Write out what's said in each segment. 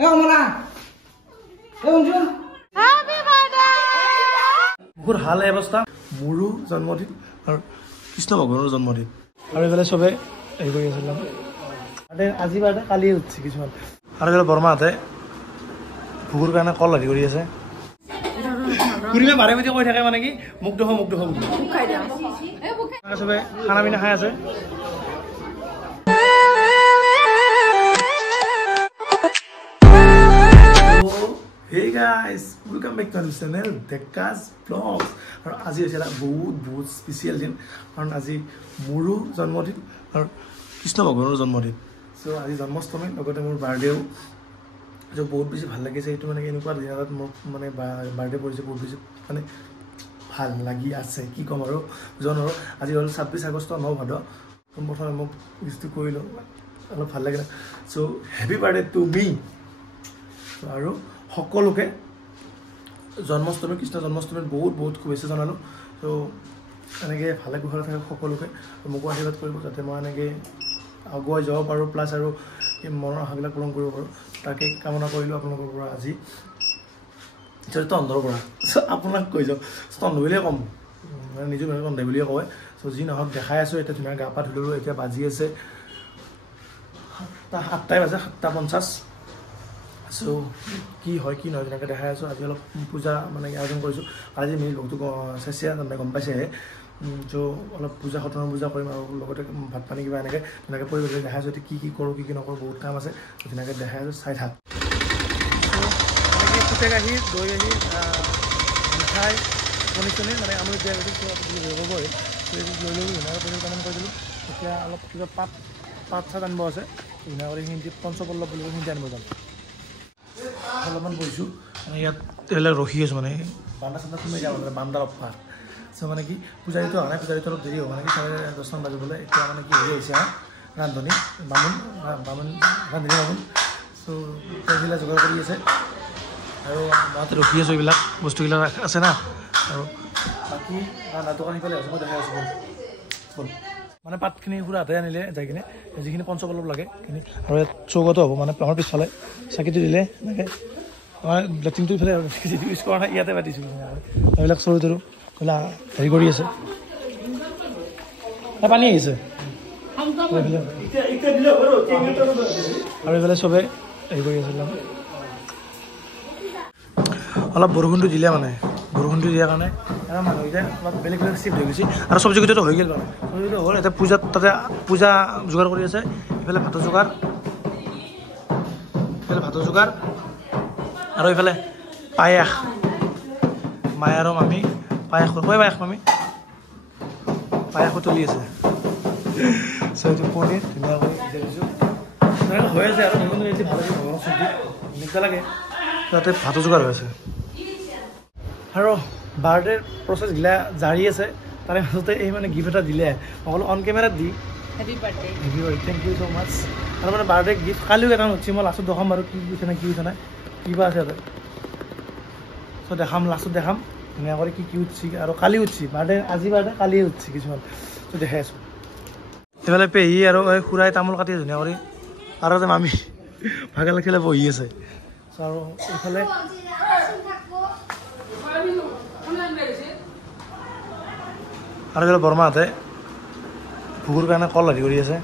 বহুত ভাল অৱস্থা মোৰো জন্মদিন আৰু কৃষ্ণ ভগৱানৰ জন্মদিন আৰু এইফালে চবে হেৰি কৰি আছিলাম আজি বাৰতে কালি উঠিছে কিছুমান আৰু এইফালে বৰমাহঁতে ভোগৰ কাৰণে কল হেৰি কৰি আছে খুৰীমে বাৰে বাৰে কৈ থাকে মানে কি মোক দেখো চবে খানা পিনা খাই আছে Hey guys, welcome back to our channel Dekka's Vlogs. আৰু আজি হৈছে এটা বহুত স্পেচিয়েল দিন কাৰণ আজি মোৰো জন্মদিন আৰু কৃষ্ণ ভগৱানৰ জন্মদিন সো আজি জন্মাষ্টমী লগতে মোৰ বাৰ্থডেও যে বহুত বেছি ভাল লাগিছে এইটো মানে এনেকুৱা দিন এটাত মোৰ মানে বাৰ্থডে পৰিছে বহুত বেছি মানে ভাল লাগি আছে কি ক'ম আৰু জনৰ আজি হ'ল 26 আগষ্ট 9 ভাদ প্ৰথমে মোক উইছটো কৰিলো অলপ ভাল লাগিলে so happy birthday to me আৰু সকলোকে জন্মাষ্টমী কৃষ্ণ জন্মাষ্টমীত বহুত শুভেচ্ছা জনালোঁ তো এনেকৈ ভালে কুশলে থাকে সকলোকে মোকো আশীৰ্বাদ কৰিব যাতে মই এনেকৈ আগুৱাই যাব পাৰোঁ প্লাছ আৰু মনৰ আশাবিলাক পূৰণ কৰিব পাৰোঁ তাকে কামনা কৰিলোঁ আপোনালোকৰ পৰা আজি তন্দ্ৰৰ পৰা আপোনাক কৈ যাওঁ তন্দ্ৰ বুলিয়ে ক'ম মানে নিজৰ মানুহ তন্দ্ৰ বুলিয়ে কয় চ' যি নহওক দেখাই আছোঁ এতিয়া ধুনীয়া গা পা ধুলোঁ এতিয়া বাজি আছে 7টাই বাজে 7:50 সো কি হয় কি নহয় তেনেকৈ দেখাই আছোঁ আজি অলপ পূজা মানে আয়োজন কৰিছোঁ আজি আমি লগটো চাইছে তাৰমানে গম পাইছেহে চ' অলপ পূজা সত্যনাৰায়ণ পূজা কৰিম আৰু লগতে ভাত পানী কিবা এনেকৈ তেনেকৈ পৰিৱেশ দেখাই আছোঁ এতিয়া কি কৰোঁ কি নকৰোঁ বহুত কাম আছে তেনেকৈ দেখাই আছোঁ চাই থাক এনেকৈ ফুটে গাখীৰ দৈ গাখীৰ মিঠাই পনীৰ চনীৰ মানে আমি দিয়া গৈছোঁ হ'বই লৈ লৈ ধুনীয়াকৈ পনীৰ কাম কৰি দিলোঁ এতিয়া অলপ কিবা পাত চাত আনিব আছে ধুনীয়া কৰি হিন্দী পঞ্চপল্লৱ বুলি হিন্দী আনিব যাম অলপমান বহিছোঁ মানে ইয়াত এইবিলাক ৰখি আছোঁ মানে বান্দা চান্দা সোমাই যাওঁ মানে বান্দাৰ অফাৰ চ' মানে কি পূজাৰীটো অহা নাই পূজাৰীটো অলপ দেৰি হ'ব মানে কি 10:30 বাজিবলৈ এতিয়া মানে কি হেৰি আহিছে ৰান্ধনি বামুণ ৰান্ধনি বামুণ চ' সেইবিলাক যোগাৰ কৰি আছে আৰু মইতো ৰখি আছোঁ এইবিলাক বস্তুবিলাক আছে না আৰু বাকী দোকান সিফালে আছে মই দেখাই আছোঁ বল মানে পাতখিনি পুৰা হাতে আনিলে যাই কিনে যিখিনি পঞ্চপল্লৱ লাগে সেইখিনি আৰু ইয়াত চৌকাতো হ'ব মানে আমাৰ পিছফালে চাকিটো দিলে এনেকৈ আমাৰ লেট্ৰিনটো ইফালে যিটো ইউজ কৰা নাই ইয়াতে পাতিছোঁ এইবিলাক চৰু তৰু এইবিলাক হেৰি কৰি আছে পানী আহিছে আৰু এইফালে চবে হেৰি কৰি আছিলোঁ অলপ বৰষুণটো দিলে মানে বৰষুণটো দিয়াৰ কাৰণে আৰু মানুহকেইটা অলপ বেলেগ চিফ্ট হৈ গৈছে আৰু চব্জিকেইটাতো হৈ গ'ল মানে চব্জিকেইটা হ'ল এতিয়া পূজাত তাতে পূজা যোগাৰ কৰি আছে এইফালে ভাতৰ যোগাৰ আৰু এইফালে পায়স মায়ে আৰু মামী পায়স মামী পায়সো তুলি আছে চ' এইটো পনীৰ ধুনীয়াকৈ দিছোঁ হৈ আছে আৰু দেখোন এতিয়া ভাল লাগে ভগৱানৰ চব্জি নিচা লাগে তাতে ভাতৰ যোগাৰ হৈ আছে আৰু বাৰ্থডেৰ প্ৰচেছগিলা জাৰি আছে তাৰে মাজতে এই মানে গিফ্ট এটা দিলে সকলো অন কেমেৰাত the happy birthday thank you so' much আৰু মানে বাৰ্থডে গিফ্ট কালিও এটা উঠিছে মই লাষ্টত দেখাম বাৰু কি উঠে নাই কি উঠে নাই কিবা আছে ইয়াতে চ' দেখাম লাষ্টত দেখাম ধুনীয়া কৰি কি উঠছি আৰু কালি উঠছি আজি বাৰ্থডে কালিয়ে উঠছি কিছুমান চ' দেখাই আছোঁ সেইফালে পেহী আৰু এই খুৰাই তামোল কাটি ধুনীয়া কৰি আৰু এটা মামী ভাগে লাগিলে বহি আছে চ' আৰু এইফালে আৰু এইফালে বৰমাহঁতে ভোগৰ কাৰণে কল হেৰি কৰি আছে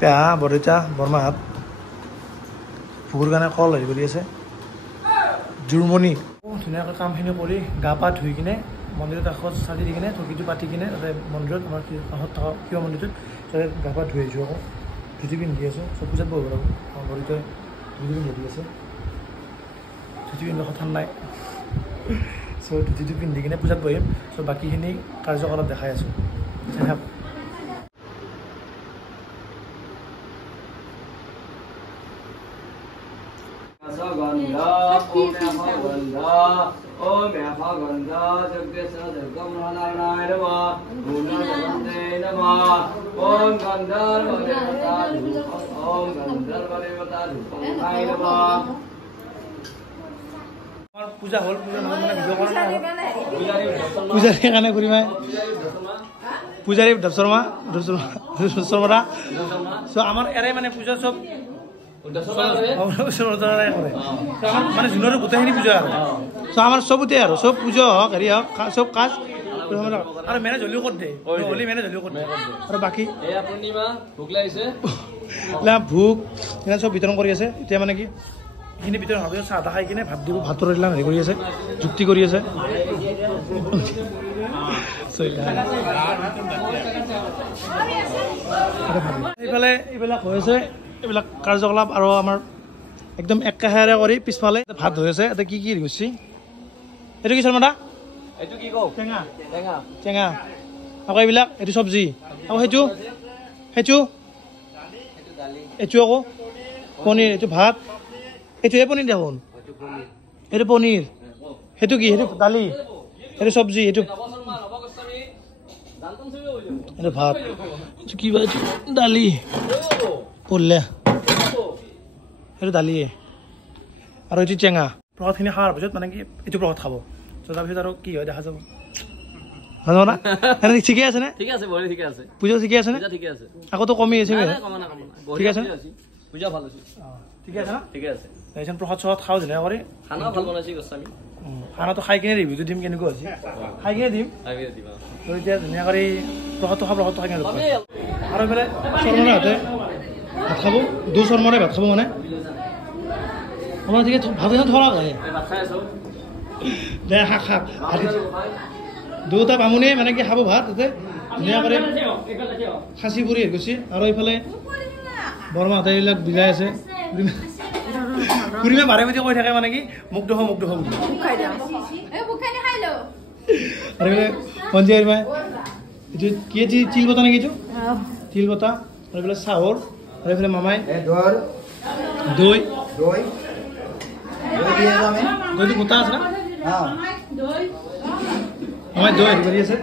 পেহা বৰদেউতা বৰমাহঁত ভোগৰ কাৰণে কল হেৰি কৰি আছে জোৰমণি ধুনীয়াকৈ কামখিনি কৰি গা পা ধুই কিনে মন্দিৰৰ কাষত চালি দি কিনে ঠগীটো পাতি কিনে তাতে মন্দিৰত আমাৰ কাষত থকা শিৱ মন্দিৰটোত তাতে গা পা ধুই আহিছোঁ আকৌ ধুতি পিন্ধি আছোঁ চব পূজাত বহিব লাগিব বৰদেউতাই ধুতি পিন্ধি আছে ধুতি পিন্ধিব কথা নাই চ' ধুতিটো পিন্ধি কিনে পূজাত বহিম চ' বাকীখিনি কাৰ্যকলাপ দেখাই আছোঁ পূজা হ'ল পূজা নহয় মানে ভিডিঅ' কৰা নাই পূজাৰীৰ কাৰণে ঘূৰি মাই পূজাৰী দেৱ শৰ্মা চ' আমাৰ এৰে মানে পূজা চব ওচৰতে কৰে মানে জুনৰ গোটেইখিনি পূজা আৰু আমাৰ চবতে আৰু চব পূজা হওক হেৰি হওক চব কাজ আৰু মেনে জলিও ক'ত দে হলি মেনে জলিও ক'ত দে আৰু বাকী ভোগ এনে চব বিতৰণ কৰি আছে এতিয়া মানে কি এইখিনি ভিতৰত ভাবি চাহ তাহ খাই কিনে ভাত দিব ভাতৰ এইবিলাক হেৰি কৰি আছে যুক্তি কৰি আছে এইফালে এইবিলাক হৈ আছে এইবিলাক কাৰ্যকলাপ আৰু আমাৰ একদম একেহাৰে কৰি পিছফালে ভাত হৈ আছে এতিয়া কি কি গৈছে এইটো কি শৰ্মাদা এইটো কি কওঁ টেঙা টেঙা টেঙা আকৌ এইবিলাক এইটো চব্জি আকৌ সেইটো সেইটো এইটো আকৌ পনীৰ এইটো ভাত এইটোৱে পনীৰ দেখোন এইটো পনীৰ সেইটো কি সেইটো দালি এইটো চব্জি এইটো এইটো ভাত এইটো কিবা এইটো দালি পৰলে এইটো দালিয়ে আৰু এইটো টেঙা প্ৰসাদখিনি খোৱাৰ পিছত মানে কি এইটো প্ৰসাদ খাব তাৰপিছত আৰু কি হয় দেখা যাব ঠিকে আছে নে ঠিক আছে ঠিকে আছে পূজা ঠিকে আছে নে ঠিকে আছে আকৌতো কমি আছে ঠিক আছে পূজা ভাল হৈছে ঠিকে আছে না ঠিকে আছে এইখন প্ৰসাদ চসাদ খাওঁ ধুনীয়া কৰি খানা ভাল বনাইছে গোস্বামী খানাটো খাই কিনে ৰিভিউটো দিম কেনেকুৱা হৈছে খাই কিনে দিম তো এতিয়া ধুনীয়া কৰি প্ৰসাদটো খাই কিনে আৰু এইফালে শৰ্মাহঁতে ভাত খাব দু শৰ্মাৰে ভাত খাব মানে আমাৰ ঠিকে ভাত এনে থোৱা লাগে দে শাক শাক দুটা বামুণে মানে কি খাব ভাত তাতে ধুনীয়া কৰি খাচী পুৰি হেৰি গৈছে আৰু এইফালে বৰমাহঁতে এইবিলাক বিলাই আছে খুৰীমে বাৰে বুজি কৈ থাকে মানে কি মুখ দেখো আৰু এইফালে পঞ্জীয়াৰ মাই এইটো কি তিল বতা নেকি এইটো তিল বতা আৰু এইফালে চাহৰ আৰু এইফালে মামাই দৈ দৈটো গোটা আছে না মামাই দৈ হেৰি কৰি আছে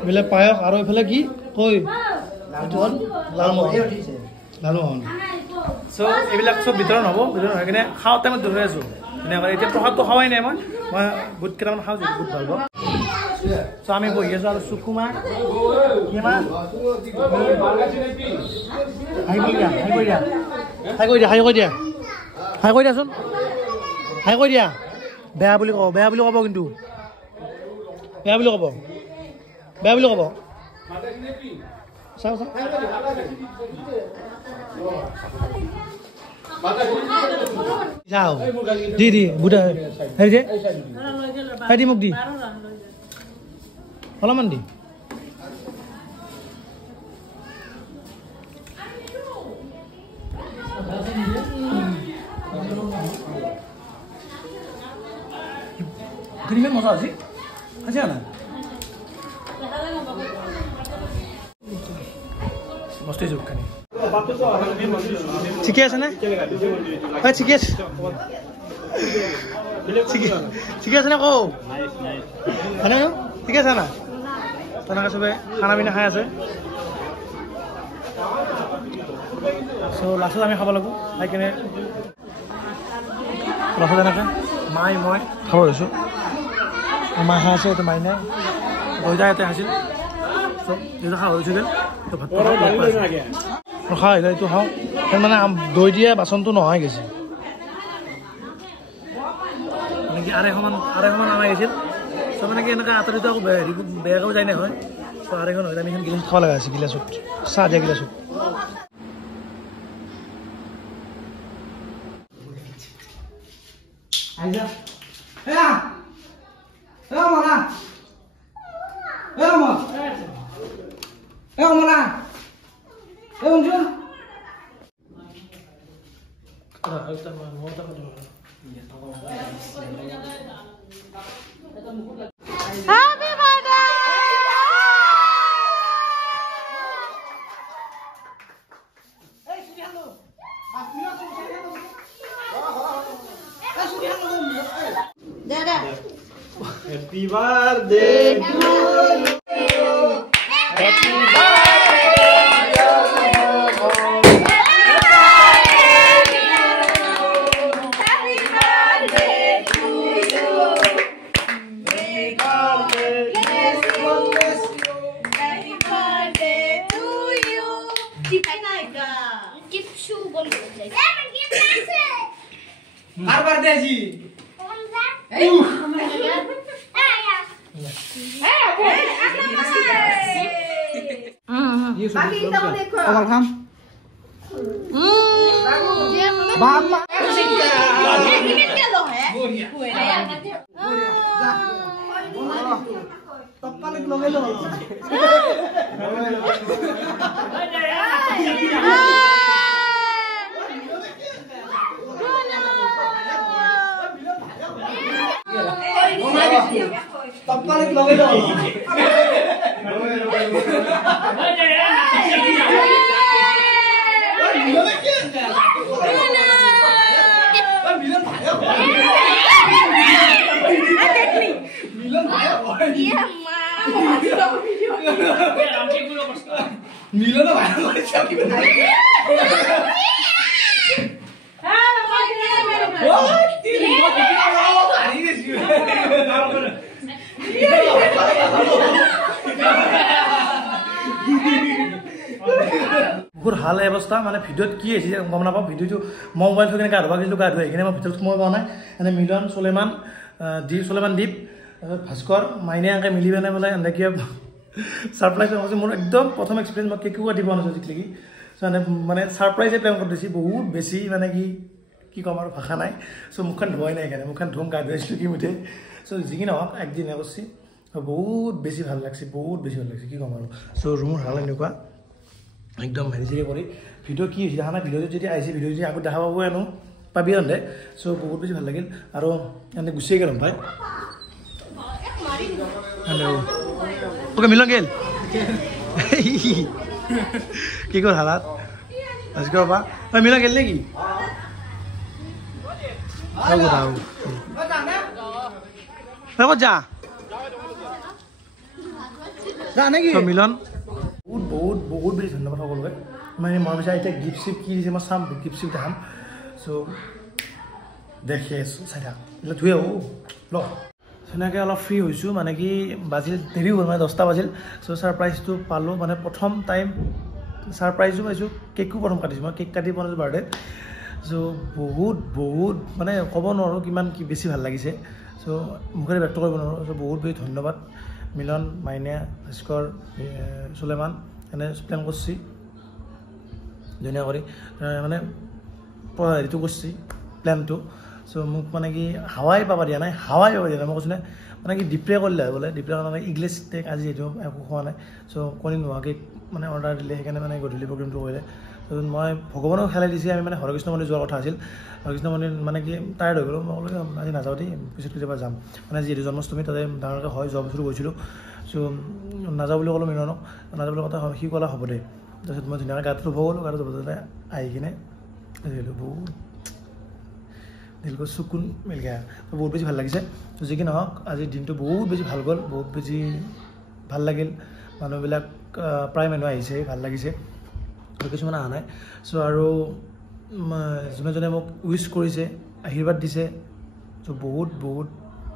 এইফালে পায়স আৰু এইফালে কি কৈ লালমোহন চ' এইবিলাক চব বিতৰণ হ'ব বিতৰণ হৈ কিনে খাওঁ টাইমত ধৰি আছোঁ ধুনীয়াকৈ এতিয়া প্ৰসাদটো খোৱাই নাই মই বুট কেইটামান খাওঁ যিটো বুট ভাল পাওঁ চ' আমি বহি আছোঁ আৰু চুকুমা হাই কৈ দিয়াচোন হাই কৈ দিয়া বেয়া বুলি ক'ব কিন্তু বেয়া বুলি ক'ব চাওঁ যাও দি বুঢ়া হেৰি যে দি মোক দি অলপমান দি ইমান মজা আছে আছে না ঠিকে আছে নে ঠিকে আছে ঠিকে আছে নে কৌ ঠিকে আছে না তেনেকৈ চবে খানা পিনা খাই আছে চ' লাষ্টত আমি খাব লাগিব খাই কিনে লাষ্টত এনেকৈ মাই মই খাব লৈছোঁ মাই খাই আছে এইটো মাই নাই দৈজা ইয়াতে খাইছিল চব যেতিয়া খাওঁ হৈছিল তো ভাতটো ৰখা আহিলে এইটো খাওঁ মানে দৈ দিয়া বাচনটো নহয় গৈছে মানে কি আঢ়ৈশমান অনা গৈছিল চব মানে কি এনেকৈ আঁতৰিটো আকৌ হেৰি বেয়াকৈ যায় নহয় চ' আঢ়ৈশ নহয় আমি এখন গিলাচত খাব লগা হৈছে গিলাচত চাহ দিয়া গিলাচত Happy birthday! Happy birthday to you. Happy birthday to you. हर बार दे जी बाकी सब देखो कमल खान बाबा क्या लो है पप्पा ने लोगे लो पप्पा ने लोगे लो मिलन बहुत हाल अवस्था माने भिडिओ की गम ना भिडिओ मोबाइल थोड़ी गা ধুবা गई गা धुआ मैं भिडिओ सोम पा ना एने मिलन सुलेमान दीप भास्कर माइने आके मिली पेने बोले एने सरप्राइज मोर एकदम प्रथम एक्सपिरियंस मैं केकु काटिब जितलेকি माने सरप्राइजे प्लान कर दी बहुत बेसि माने कि कम और भाषा ना सो मुखान धोवाई ना मुखान धुम गা धुआई कि मुठे सो जी नहक एकदिन करছি बहुत बेसि ভাল লাগছে बहुत बेसि ভাল লাগছে कि कम और सो रूम हाल एनेकुआ एकदम हेरिसेरि कर भिडिओ कि देखा भिडिओ जो भिडिओ जो आगे देखा पाबो एनो पाबी आने सो बहुत बेसि ভাল লাগিল और एने गुसि गल भाई हेलो ओके मिलन गेल कि कर हालात आज के बाबा ओए मिलन गेल नेकी आओ बताओ ओ जा जाने की तो मिलन बहुत बहुत बहुत बेसि धन्यवाद সকলকে মানে মই বিচাৰ এটা গিফট শিপ কি দিছে মই সাম গিফট শিপ দেখাম সো দেখি আছো চাই থাক এলা ধুই আও ল সেনেকৈ অলপ ফ্ৰী হৈছোঁ মানে কি বাজিল দেৰি হ'ল মানে 10টা বাজিল সো সাৰপ্ৰাইজটো পালোঁ মানে প্ৰথম টাইম সাৰপ্ৰাইজো পাইছোঁ কেকো প্ৰথম কাটিছোঁ মই কেক কাটি বনাইছোঁ বাৰ্থডে সো বহুত বহুত মানে ক'ব নোৱাৰোঁ কিমান কি বেছি ভাল লাগিছে সো মুখেৰে ব্যক্ত কৰিব নোৱাৰোঁ সো বহুত বহুত ধন্যবাদ মিলন মাইনে ভাস্কৰ সুলেমান এনে প্লেন কৰছি ধুনিয়া কৰে মানে হেৰিটো কৰছি প্লেনটো সো মোক মানে কি হাৱাই পাবা দিয়া নাই মই কৈছোঁ নে মানে কি ডিপ্লে কৰিলে বোলে ডিপ্লে মানে ইংলিছ টেক আজি এইটো একো খোৱা নাই সো কণী নোহোৱাকৈ মানে অৰ্ডাৰ দিলে সেইকাৰণে মানে গধূলি প্ৰগ্ৰেমটো কৰিলে মই ভগৱানক খেলাই দিছে আমি মানে হৰকৃষ্ণ মন্দিৰ যোৱাৰ কথা আছিল হৰকৃষ্ণ মন্দিৰ মানে কি টায়াৰ্ড হৈ গ'লোঁ মই ক'লোঁ আজি নাযাওঁ দেই পিছত কেতিয়াবা যাম মানে যিহেতু জন্মাষ্টমী তাতে ডাঙৰকৈ হয় যোৱা বছৰো গৈছিলোঁ সো নাযাওঁ বুলি ক'লোঁ মিলনক নাযাওঁ বুলি কথা সি ক'লা হ'ব দে তাৰপিছত মই ধুনীয়াকৈ গাটো ধুব গ'লোঁ গাটো ধুব যাতে আহি কিনে আহিলোঁ বহুত দিল को सुकुन मिल गया तो बहुत बेसि ভাল লাগিছে তো যি কি নহওক আজি দিনটো বহুত বেছি ভাল গ'ল বহুত বেছি ভাল লাগিল মানুহবিলাক প্ৰায় মানুহ আহিছে ভাল লাগিছে আৰু কিছুমান অহা নাই সো আৰু যোনে যোনে মোক উইচ কৰিছে আশীৰ্বাদ দিছে তো বহুত বহুত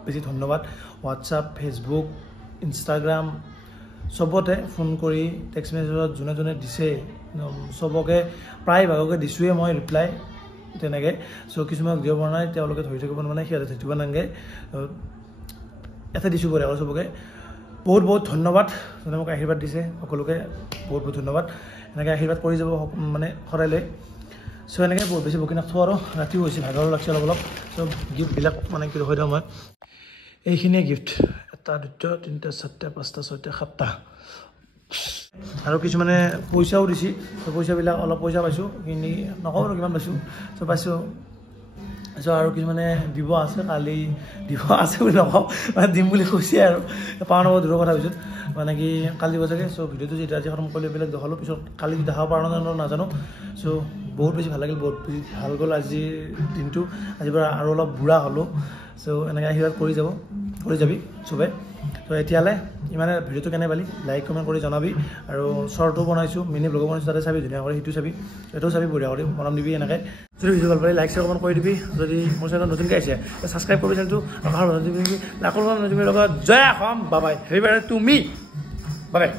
বেছি ধন্যবাদ হোৱাটছআপ ফেচবুক ইনষ্টাগ্ৰাম সবতে ফোন কৰি টেক্সট মেছেজত যোনে যোনে দিছে সবকে প্ৰায় ভাগকে দিছোঁৱে মই ৰিপ্লাই তেনেকৈ সো কিছুমানক দিব পৰা নাই তেওঁলোকে ধৰি থাকিব মানে সিহঁতে থাকিব নালাগে এটা দিছোঁ কৰে আৰু সবকে বহুত বহুত ধন্যবাদ যোনে মোক আশীৰ্বাদ দিছে সকলোকে বহুত বহুত ধন্যবাদ এনেকৈ আশীৰ্বাদ কৰি যাব মানে সদায়লৈ সো এনেকৈ বহুত বেছি বকি নাথাকোঁ আৰু ৰাতিও হৈছে ভাগৰো লাগছে অলপ অলপ সো গিফ্টবিলাক মানে কি ৰখি দিওঁ মই এইখিনিয়ে গিফ্ট 1 2 3 4 5 6 7টা আৰু কিছুমানে পইচাও দিছি পইচাবিলাক অলপ পইচা পাইছোঁ কিন্তু নকওঁ আৰু কিমান পাইছোঁ সো পাইছোঁ সো আৰু কিছুমানে দিব আছে কালি দিব আছে বুলি নকওঁ মানে দিম বুলি কৈছে আৰু পাওঁ নব দূৰৰ কথা পিছত মানে কি কালি দিব চাগে সো ভিডিঅ'টো যেতিয়া আজি খতম কৰিলে এইবিলাক দেখালোঁ পিছত কালি দেখাব পাৰোঁ নাজানো সো বহুত বেছি ভাল লাগিল বহুত বেছি ভাল গ'ল আজিৰ দিনটো আজিৰ পৰা আৰু অলপ বুঢ়া হ'লোঁ সো এনেকৈ আশীৰ্বাদ কৰি যাবি চবে তো এতিয়ালৈ ইমানে ভিডিঅ'টো কেনে পালি লাইক কমেণ্ট কৰি জনাবি আৰু শ্বৰ্টো বনাইছোঁ মিনি ব্লগো বনাইছোঁ তাতে চাবি ধুনীয়া কৰি সিটো চাবি এইটোও চাবি বঢ়িয়া কৰি বনাম দিবি এনেকৈ যদি ভিডিঅ' ভাল পালি লাইক শ্বেয়াৰ কমেণ্ট কৰি দিবি যদি মোৰ চেনেলত নতুনকৈ আহিছে ছাবস্ক্ৰাইব কৰিবি চেনেলটো ভাল দিবি লাকৰ লগত জয় অসম বাবাই হেভি বাৰ্থডে টু মি বাবাই